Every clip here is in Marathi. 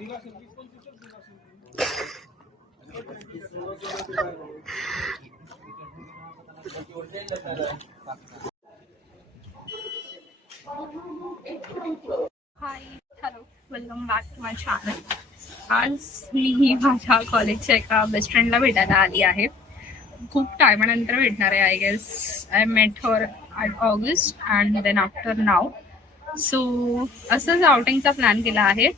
High hello welcome back to my channel. आज मी माझ्या कॉलेजच्या एका बेस्ट फ्रेंडला भेटायला आली आहे. खूप टायमानंतर भेटणार आहे. I guess I met her at August and then after now. So असंच आउटिंगचा प्लॅन केला आहे.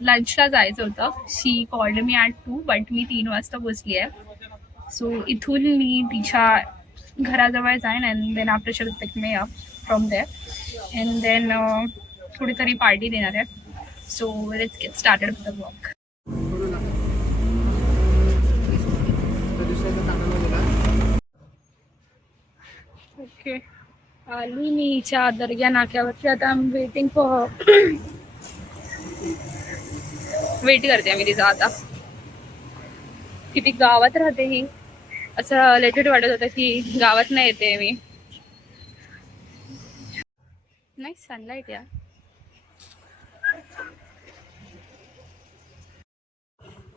लंचला जायचं होतं. She called me at 2 but मी 3 वाजता पोचली आहे. सो इथून मी तिच्या घराजवळ जाईन and then after she will pick me up from there and then थोडीतरी पार्टी देणार आहे. So let's get started with the walk. Okay आली मी हिच्या दर्ग्या नाक्यावरती. आता I am waiting for wait करते मी तिचा. आता किती गावात राहते ही, असं लेटेड वाटत होतं की गावात नाही येते मी. नाही सनलाइट या.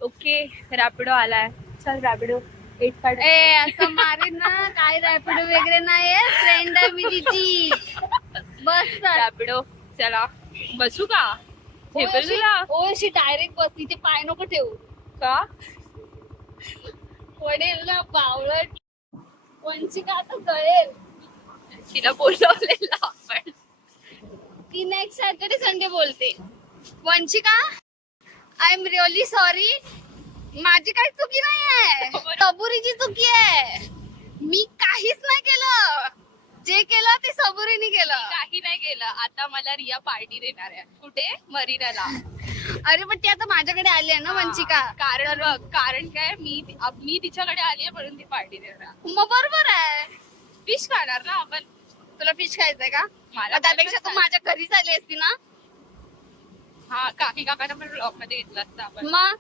ओके रॅपिडो आलाय. चल रॅपिडो 8 काढ. असं मारेन ना. काय रॅपिडो वगैरे नाही, फ्रेंड आहे मी तिची. बस रॅपिडो. चला बसू का? झेपेल तुला? ओशी डायरेक्ट बस. तिथे पाय नको ठेवू का? पडेल ना बावळट. वंशिका आता कळेल. तिला बोलवलेलं आपण. ती नेक्स्ट सॅटर्डे संडे बोलते. Vanshika I am really sorry. माझी काही चुकी नाही आहे, सबुरीची चुकी आहे. मी काहीच नाही केलं. जे केलं ते सबुरीने केलं. काही नाही केलं. आता मला रिया पार्टी देणार आहे. कुठे? मरीनाला. अरे पण ती आता माझ्याकडे आली आहे ना वंशिका. कारण बघ, कारण काय, मी तिच्याकडे आली आहे म्हणून ती पार्टी देणार. मग बरोबर आहे. फिश खाणार ना आपण. तुला फिश खायचंय का? मला त्यापेक्षा तू माझ्या घरीच आली असती ना. हा काकी काकांना पण ब्लॉग मध्ये घेतलं असतं आपण. मग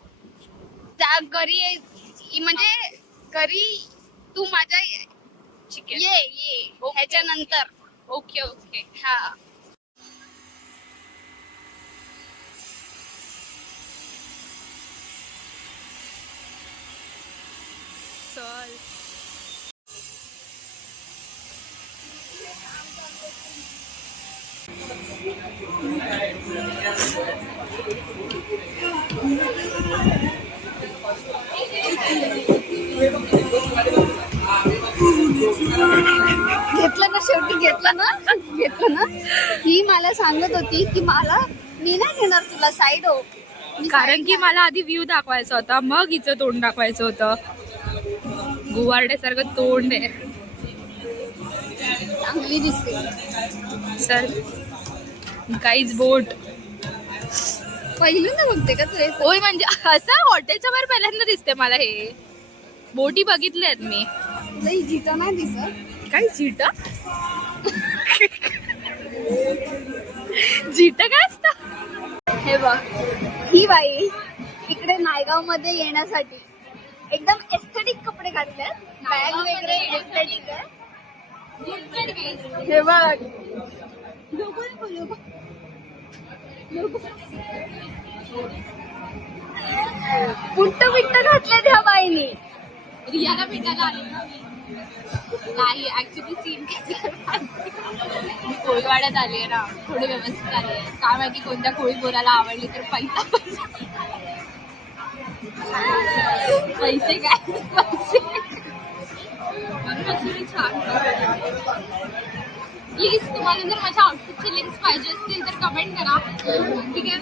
त्या घरी म्हणजे घरी तू माझ्या चिकन ये ह्याच्यानंतर. Okay okay. हा चल. घेतलं ना, शेवटी घेतलं ना. ही मला सांगत होती की मी नाही घेणार तुला, साईड हो. कारण की मला आधी व्ह्यू दाखवायचा होता, मग हिचं तोंड दाखवायचं होतं. गुवारड्यासारखं तोंड आहे. चांगली दिसते. सर गाईज बोट पहिल्यांदा बघते का तुला? होय, म्हणजे असं हॉटेलच्या बाहेर पहिल्यांदा दिसते मला हे. बोटी बघितल्यात मी. लई जिता नाही दिसत. काय जिट? जिट काय असतं? हे बघ, ही बाई इकडे नायगाव मध्ये येण्यासाठी एकदम एस्थेटिक कपडे घातले. बॅग वगैरे एस्थेटिक आहे. हे बघ, पुट्ट बिट्ट घातले त्या बाईनी. रियाला भेटायला आली नाही. ऍक्च्युली सीन कोळीवाड्यात आली आहे ना, थोडी व्यवस्थित आली आहे. काय माहिती कोणत्या कोळी बोराला आवडली तर पैसे काय पैसे. छान. प्लीज तुम्हाला जर माझ्या आउटफिटचे लिंक्स पाहिजे असतील तर कमेंट करा. ठीक आहे.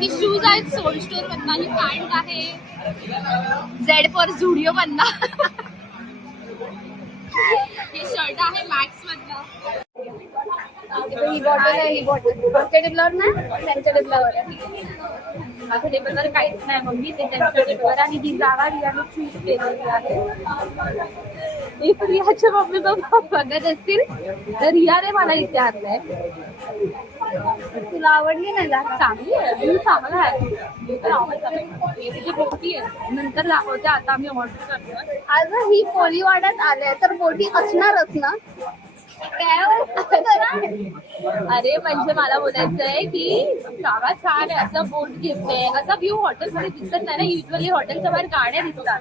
ती शूज आहेत सोल स्टोर मधला. ही पॅन्ट आहे झेड फॉर झुडिओ मधला. हे शर्ट आहे मॅक्स मधला. ही बॉटल आहे. ही बॉटल आमच्या टेबलावर ना, त्यांच्या टेबलावर आहे. माझ्या टेबलवर काहीच नाही मम्मी, ते त्यांच्या टेबलवर. आणि ती जागा रियाने चूज केलेली आहे. एक रियाच्या मम्मी पप्पा बघत असतील तर रियाने मला इथे आणलंय. तुला आवडली ना जागा? चांगली आहे, व्ह्यू चांगला आहे. तिथे बोटी आहे, नंतर दाखवते. आता आम्ही ऑर्डर करतो. आज ही कोळीवाड्यात आले तर बोटी असणारच ना. अरे म्हणजे मला बोलायचं आहे की जागा छान आहे, असं बोट दिसते, असा व्ह्यू हॉटेलमध्ये दिसत नाही ना. युजली हॉटेलच्या बाहेर गाड्या दिसतात,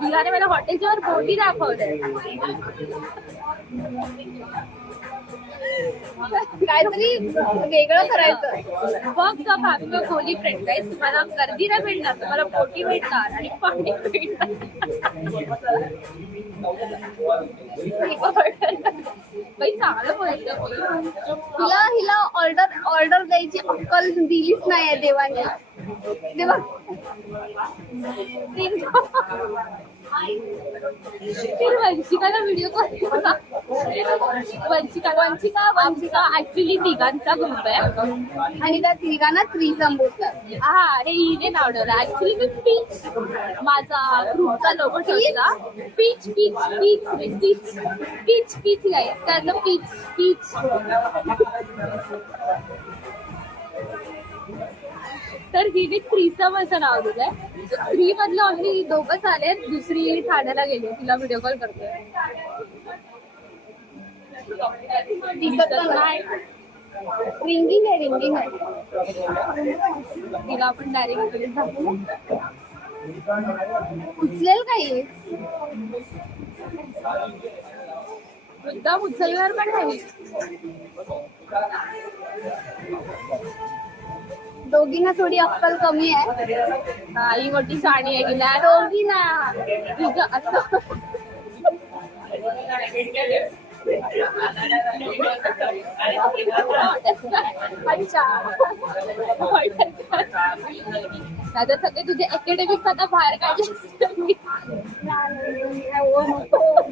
तिघाने मला हॉटेलच्या वर बोटी दाखवल्या. काहीतरी वेगळं करायचं. बघ आपलं खोली फ्रेंड काय, तुम्हाला गर्दी नाही भेटणार, तुम्हाला बोटी भेटणार आणि पाणी भेटणार. बाई चांगलं बोलायचं. हिला ऑर्डर द्यायची अक्कल दिलीच नाहीये देवाने. देवा वंशिकाला व्हिडिओ कॉल. वंशिका ऍक्च्युली तिघांचा ग्रुप आहे आणि त्या तिघांना थ्रीसम बोलतात. हा, अरे हिने नाव ठेवलं. ऍक्च्युली मी पीच, माझा ग्रुपचा लोगो ठेवला peach peach peach peach peach peach काय त्याचं पीच पीच. तर हिने थ्रीसम असं नाव दिलंय. 3 मधलं ऑनली दोघंच आले, दुसरी ठाण्याला गेली, तिला व्हिडिओ कॉल करतोय. दिसत नाही. रिंगिंग आहे. तिला आपण डायरेक्ट उचलेल काही मुद्दाम उचलणार पण नाही. दोघींना थोडी अक्कल कमी आहे. हा, ही मोठी साडी आहे की नाही. दोघींना तुझं असं अच्छा, आता सगळे तुझे अकॅडमिक्स आता बाहेर काढले.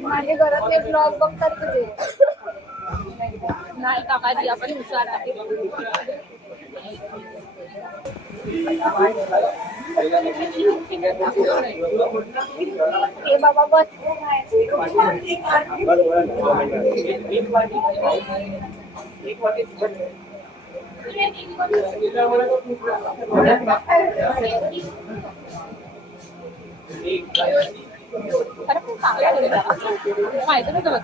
माझे घरातले ब्लॉग बघतात तुझे. नाही काकाजी, आपण हुशार आहे. हे बाबा बस. माहिती नव्हतं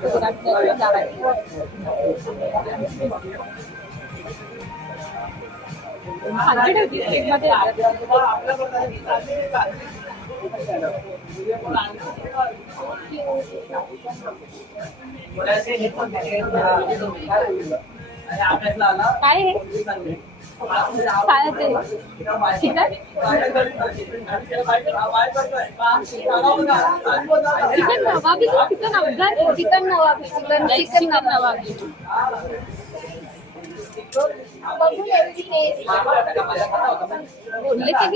काय आहे काय ते चिकन चिकन नवाबी चिकन अफगाण चिकन नवाबी चिकन नवाबी बोलले की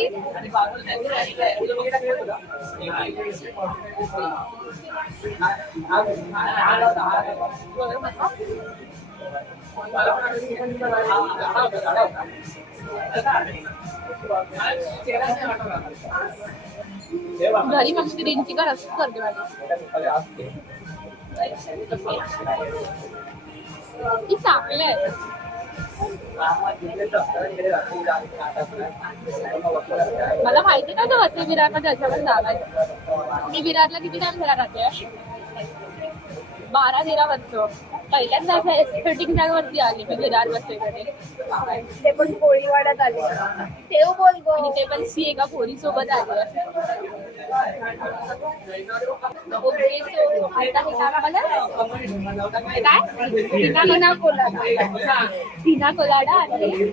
घरी मग ग्रीन चिकन असं करते माझी. ती चांगलं आहे. मला माहिती नव्हतं वसई विरारमध्ये अशा पण जागा आहे. मी विरारला किती टाइम झाला राहते, 12-13 वर्ष. पहिल्यांदा अशा एस्थेटिक जागेवरती आली मी विरार वसईकडे. ते पण कोळीवाड्यात आले. तेव बोल गो. आणि ते पण सी एका पोरी सोबत आले. टीना कोलाडा आणि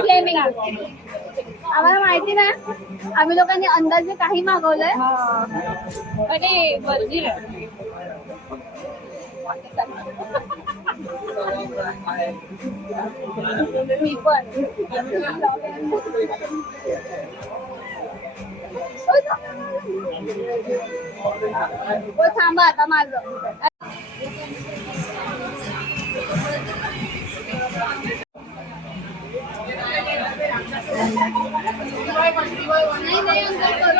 फ्लेमिंग. आम्हाला माहिती ना, आम्ही लोकांनी अंदाजे काही मागवलंय. आणि गर्दी मी पण थांबा आता माझं. नाही अंकल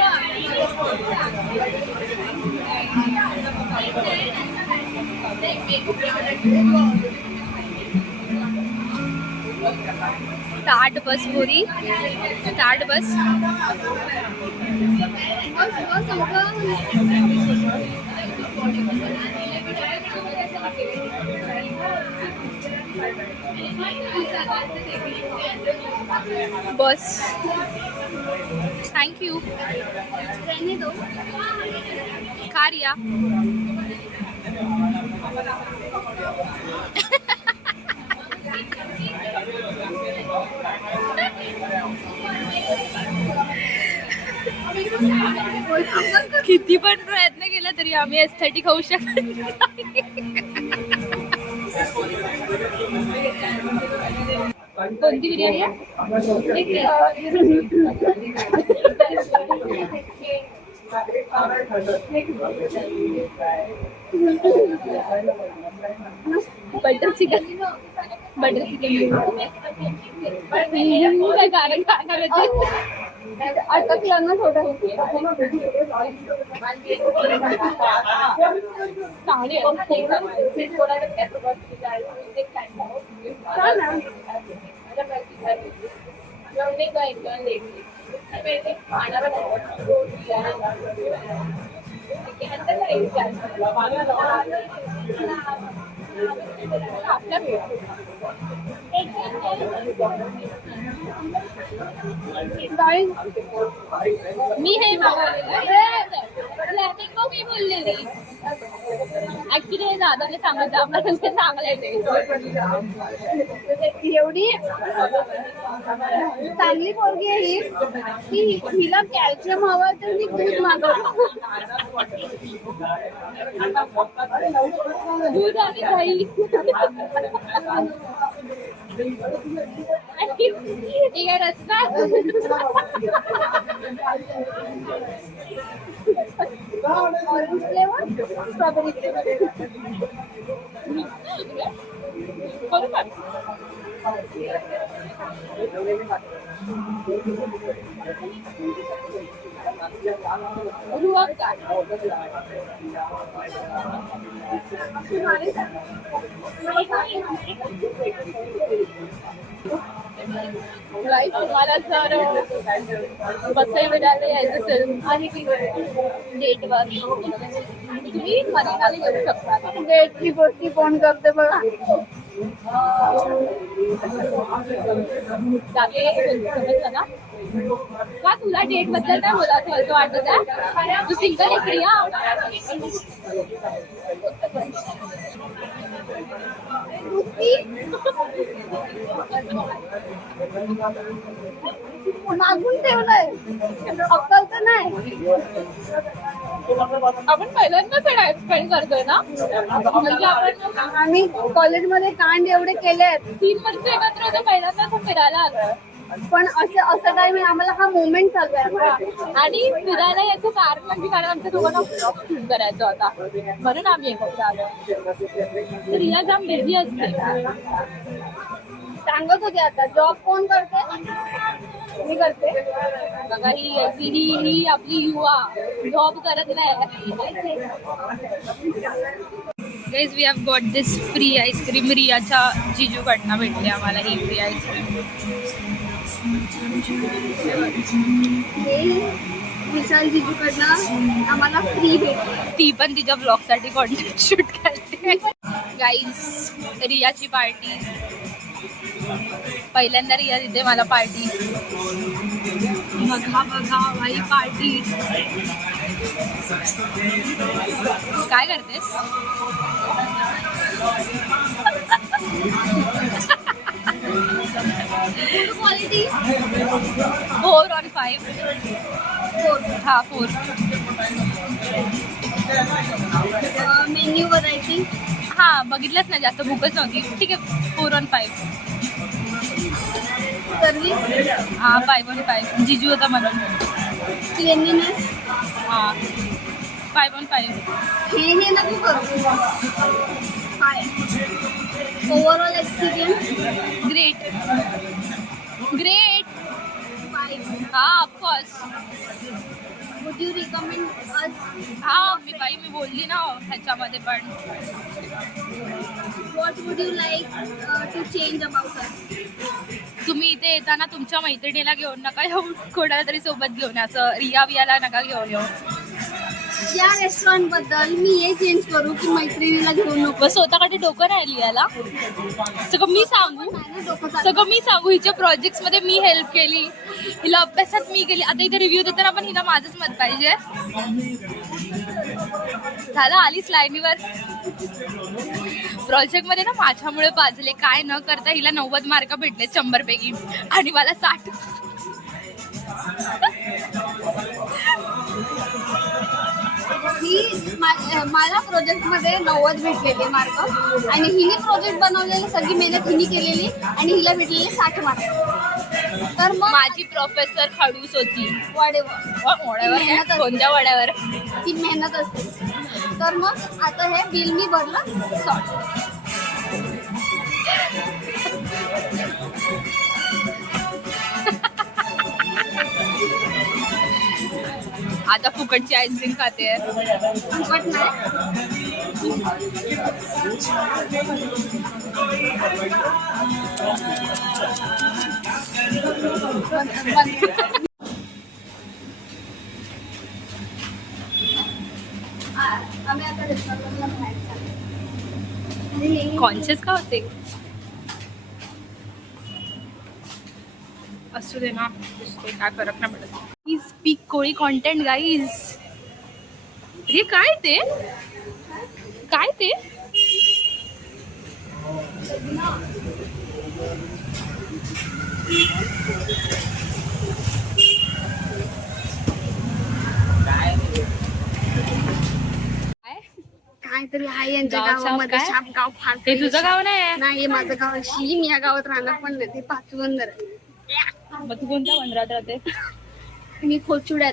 ताट बस पुरी, ताट बस. बस थँक्यू. रहने दो. खा रिया. किती पण प्रयत्न केला तरी आम्ही एस्थेटिक होऊ शकत नाही. कोणती biryani butter chicken. Butter chicken काय खाणार अटकलं ना थोडं. चांगली मी हे मी बोललेली ऍक्च्युली हे दादाने सांगितलं आपल्याला ते चांगलं एवढी चांगली पोरगी आहे ही की हिला कॅल्शियम हवं तर मी दूध मागवतो. दूध आणि दही. ठीक आहे रस्ता. Orange flavour, strawberry flavour. तुम्हाला जर बसही मिळालं यायचं असेल आणि डेटवर तुम्ही मनाला येऊ शकता. डेटची गोष्टी कोण करते बघा. का तुला डेट बद्दल काय बोलायचं असं वाटत आहे? तू सिंगल आहे प्रिया? मागून ठेवलंय अक्कल तर नाही. आपण पहिल्यांदा स्पेंड करतोय ना म्हणजे आपण आम्ही कॉलेजमध्ये कांड एवढे केलेत 3 वर्ष एकत्र होतो पहिल्यांदा फिरायला आलो. पण असं टाइम आम्हाला हा मोमेंट चालू आहे. आणि फिरायला याचं कारण म्हणजे कारण आमच्या दोघांना ब्लॉग शूट करायचा होता म्हणून आम्ही एकत्र आलो. तर रिया जाम बिझी असते. सांगत होते आता जॉब कोण करते. मी करते. बघा ही आपली युवा जॉब करत नाही. Guys we have got this free ice cream. रियाच्या जिजूकडनं भेटली आम्हाला ही फ्री आईस्क्रीम. विशाल जिजूकडनं आम्हाला फ्री भेटली. ती पण तिच्या ब्लॉग साठी कॉन्टेंट शूट करते. गाईज रियाची पार्टी. पहिल्यांदा रिया तिथे मला पार्टी. बघा भाई पार्टी. काय करतेस? Quality 4 on 5. 4 हा 4. मेन्यू व्हरायटी हा बघितलंच ना जास्त भूकच नव्हती. ठीक आहे 4 on 5. सर्विस हा 5 on 5. जिजू होता म्हणून. क्लिनलीनेस हा 5 on 5. हे नको करू. काय ओव्हरऑल एक्सपिरियन्स ग्रेट. 5. हा of course. Would you recommend us. हा मी बोलली ना ह्याच्यामध्ये पण. What would you like to change about us. तुम्ही इथे येताना तुमच्या मैत्रिणीला घेऊन नका येऊ. कोणाला तरी सोबत घेऊन असं रिया वियाला नका घेऊन येऊ. या रेस्टॉरंट बद्दल मी हे चेंज करू की मैत्रिणीला घेऊन नको. बस स्वतःकडे डोकं राहिली याला. सगळं मी सांगू, सगळं मी सांगू. हिच्या प्रोजेक्ट्स मध्ये मी हेल्प केली, हिला अभ्यासात मी केली. आता इथे रिव्ह्यू देताना पण हिला माझंच मत पाहिजे. झालं, आलीच लाईनीवर. प्रोजेक्ट मध्ये ना माझ्यामुळे बाजले, काय न करता हिला 90 मार्क भेटले 100 पैकी आणि मला 60. मला प्रोजेक्ट मध्ये 90 भेटलेले मार्क आणि हिने प्रोजेक्ट बनवलेली सगळी मेहनत हिने केलेली आणि हिला भेटलेले 60 मार्क. तर मग माझी प्रोफेसर खडूस होती. वड्यावर कोणत्या वड्यावर? ती मेहनत असते. तर मग आता हे बिल मी भरलं, सॉरी. आता फुकटची आईस्क्रीम खाते. फुकट नाही. आम्ही आता रेस्टॉरंटला बाहेर चाललो. कॉन्शियस का होते? असू दे ना, काय फरक नाही पडत. He speak Koli content guys. अरे काय ते, काय ते? काहीतरी आहे यांच्या गाव गावामध्ये. काय? शापगाव फार. हे तुझं गाव नाही? नाही, माझं गाव आहे. मी या गावात राहणार पण नाही. ते पाचवंदर आहे. मग तू कोणत्या बंदरात राहते? मी खोचुड्यात.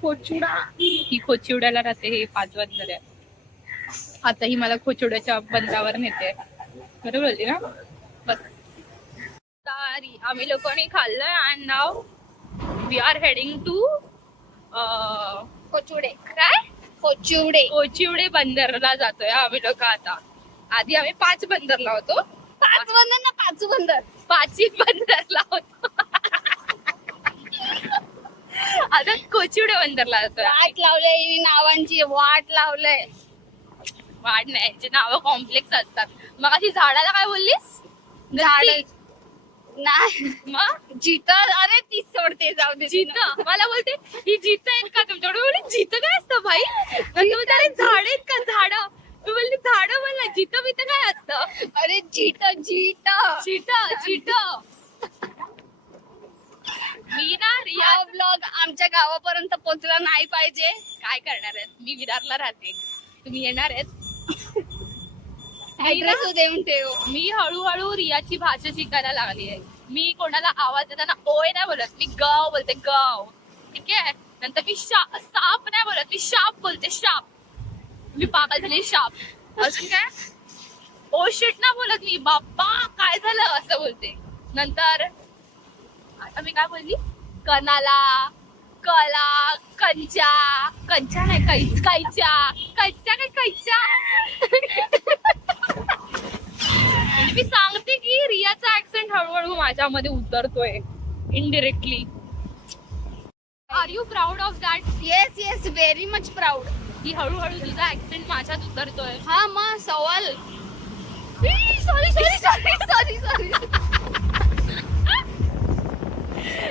खोचुडा. ही खोचिवड्याला राहते, हे 5 बंदर आहे. आता ही मला खोचिवड्याच्या बंदरावर नेते. बरोबर बोलली ना? बस. आम्ही लोकांनी खाल्लंय and now we are heading to खोचुडे. काय? खोचुडे. कोचिवडे बंदरला जातोय आम्ही लोक आता. आधी आम्ही 5 बंदरला होतो. पाचवंदर ना, पाचवंदर. 5 बंदरला होतो. आता कोचिवडे बंदरला जातोय. वाट लावलंय नावांची, वाट लावलंय. वाढ नाही, यांची नावं कॉम्प्लेक्स असतात. मग अशी झाडाला काय बोललीस? झाड गच्ची. नाही. मग जिथं, अरे ती सोडते, जाऊ दे. जित मला बोलते ही जित आहेत का तुमच्याकडे? बोलली जित काय असतं भाई? झाड आहेत का? झाड. मी बोलली झाड बोलला, जित बित काय असतं? अरे जिट जिट जिट जिट. मी ना रिया हा ब्लॉग आमच्या गावापर्यंत पोहोचला नाही पाहिजे. काय करणार आहेत? मी विरारला राहते, तुम्ही येणार आहेत? ऍड्रेस देऊन ठेव. मी हळूहळू रियाची भाषा शिकायला लागली आहे. मी कोणाला आवाज देताना ओय नाही बोलत, मी गाव बोलते, गाव. ठीक आहे. नंतर मी साप नाही बोलत, मी शाप बोलते, शाप. मी पागल झाली, शाप. अजून काय? ओ शिट ना बोलत मी, बाप्पा काय झालं असं बोलते. नंतर आता मी काय बोलली? कणाला, कला, कंचा. कंचा नाही, कैच्या. कैच्या काय कैच्या? म्हणजे मी सांगते की रियाचा ऍक्सेंट हळूहळू माझ्यामध्ये उतरतोय indirectly. Are you proud of that? Yes yes, very much proud. की हळूहळू तुझा ऍक्सेंट माझ्यात उतरतोय. हा मग सवाल. Sorry sorry sorry sorry sorry.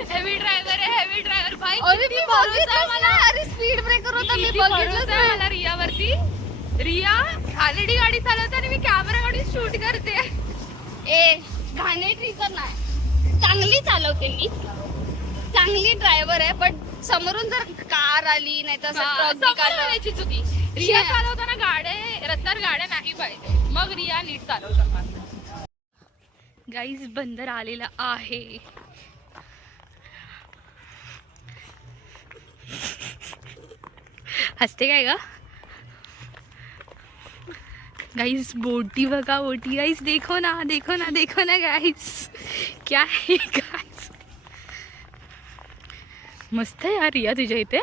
Heavy driver आहे, हेवी ड्रायव्हर भाई. अरे मी बघितलं मला. अरे स्पीड ब्रेकर होता, मी बघितलं मला रियावरती. रिया ऑलरेडी गाडी चालवते आणि मी कॅमेरा काढून शूट करते. ए घाणेरडी तर नाही, चांगली चालवते मी, चांगली ड्रायव्हर आहे. बट समोरून जर कार आली नाही तर समजण्याची चुकी. रिया चालवताना गाड्या रस्त्यावर गाड्या नाही पाहिजे, मग रिया नीट चालवू शकणार. गाईज बंदर आलेला आहे. हसते काय ग? गाइस बोटी बघा, बोटी. गाइस देखो ना, देखो ना, देखो ना गाइस, क्या है गाइस. मस्त आहे यार रिया तुझ्या इथे.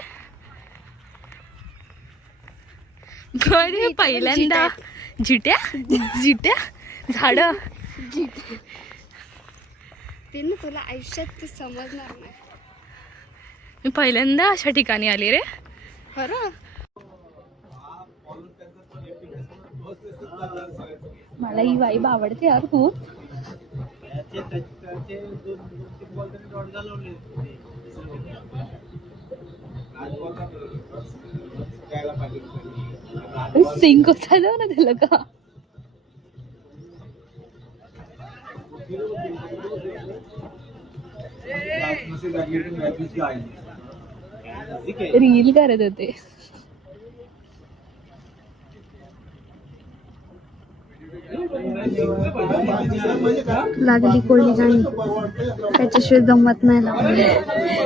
पहिल्यांदा जिट्या जिट्या झाड. ते ना तुला आयुष्यात ते समजणार नाही. मी पहिल्यांदा अशा ठिकाणी आली रे. खरं. मला ही वाईब आवडते यार खूप. सिंक होता जाऊ ना त्याला का. रील करत होते. लागली कोळी गाणी, त्याच्याशिवाय जमत नाही लावली.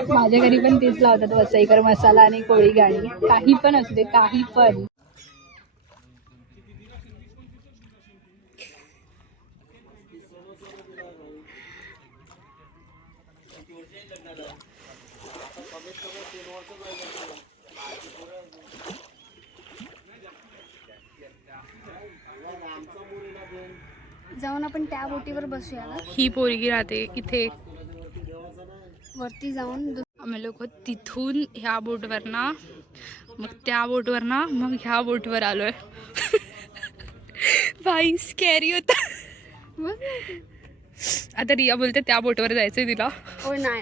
माझ्या घरी पण तेच लावतात, वसईकर मसाला आणि कोळी गाणी. काही पण असू दे, काही पण. जाऊन आपण त्या बोटीवर बसूया ना. ही पोरगी राहते इथे. वरती जाऊन आम्ही लोक तिथून ह्या बोटवर ना, मग त्या बोटवर ना, मग ह्या बोटवर आलोय. भाई स्कॅरी होता. आता रिया बोलते त्या बोटवर जायचंय तिला. नाही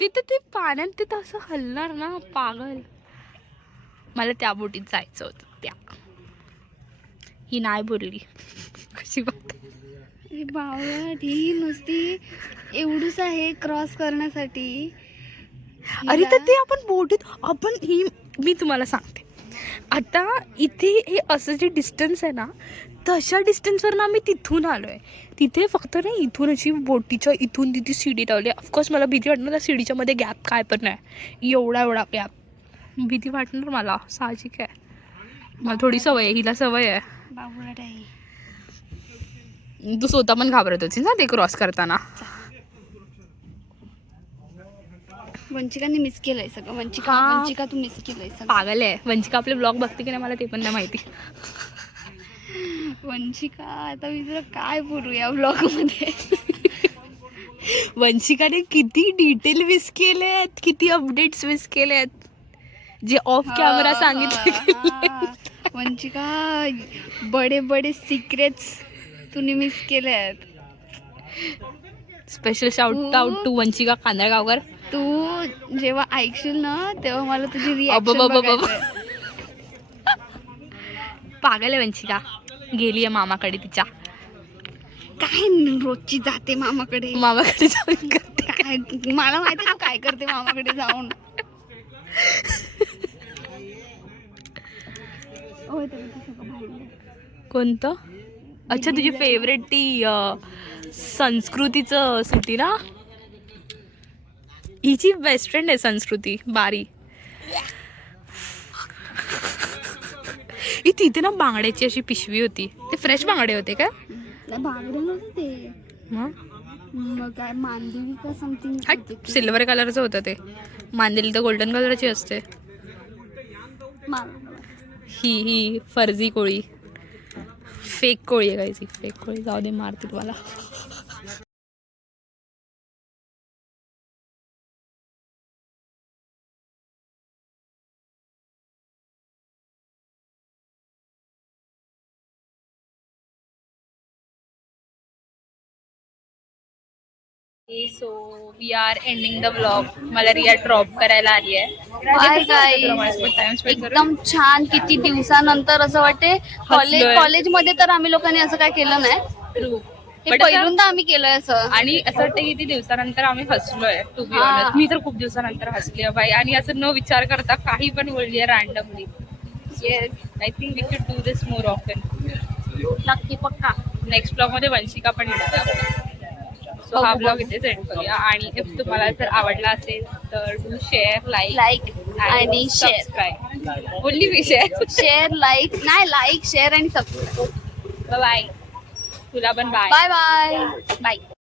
तिथं ते पाण्यात तिथं असं हलणार ना, पागल. मला त्या बोटीत जायचं होतं. त्या ही नाही बोलली. कशी बघते बावळट ही नुसती एवढूच आहे क्रॉस करण्यासाठी. अरे तर ते आपण बोटीत आपण ही मी तुम्हाला सांगते, आता इथे हे असं जे डिस्टन्स आहे ना, तशा डिस्टन्सवर ना आम्ही तिथून आलोय. तिथे फक्त ना इथून अशी बोटीच्या इथून तिथे शिडी लावली. ऑफकोर्स मला भीती वाटणार त्या शिडीच्या मध्ये गॅप काय पण नाही, एवढा गॅप. भीती वाटणार मला, साहजिक आहे. मला थोडी सवय आहे, हिला सवय आहे. बावळट आहे. तू स्वतः पण घाबरत होती ना ते क्रॉस करताना. वंचिकाने मिस केलंय सगळं. वंचिका तू मिस केलंय सगळं. पागल आहे वंचिका. आपले ब्लॉग बघते की नाही मला ते पण नाही माहिती. वंचिका आता मी तुला काय बोलू या ब्लॉग मध्ये. वंशिकाने किती डिटेल मिस केलेत, किती अपडेट्स मिस केलेत, जे ऑफ कॅमेरा सांगितले. वंचिका बडे बडे सिक्रेट्स तुम्ही मिस केले आहेत. Special shout out to Vanshika Kandalgaonkar. तू जेव्हा ऐकशील ना तेव्हा मला तुझी रिॲक्शन बघायचंय. पागल आहे वंशिका. गेली आहे मामाकडे तिच्या. काय रोजची जाते मामाकडे जाऊन करते काय. मला माहिती तू काय करते मामाकडे जाऊन. कोणतं. अच्छा तुझी फेवरेट ती संस्कृतीचं सुटी ना. हिची बेस्ट फ्रेंड आहे संस्कृती बारी. तिथे ना बांगड्याची अशी पिशवी होती. ते फ्रेश बांगडे होते का. बांगडे नव्हते ते. मग काय मांदेली का समथिंग. सिल्वर कलरचं होतं ते. मांदेली तर गोल्डन कलरची असते. ही फर्जी कोळी, फेक कोळी आहे कायची. फेक कोळी जाऊ दे, मारतील मला. So we are ending the vlog. मला रिया ड्रॉप करायला आली आहे. एकदम छान. किती दिवसानंतर असं वाटते. कॉलेजमध्ये तर आम्ही लोकांनी असं काय केलं नाही. हे पहिल्यांदा आम्ही केलंय असं. आणि असं वाटतं किती दिवसानंतर आम्ही हसलोय. टू बी ऑनेस्ट मी तर खूप दिवसानंतर हसली बाई. आणि असं न विचार करता काही पण बोलली randomly. Yes, I think we should do this more often. नक्की पक्का. नेक्स्ट ब्लॉग मध्ये वंशिका पण येणार. सो हा ब्लॉग इथे सेंड करूया. आणि इफ तुम्हाला जर आवडला असेल तर डू शेअर, लाईक आणि subscribe. Only me share like आणि सबस्क्राईब. बाय. तुला पण बाय. बाय.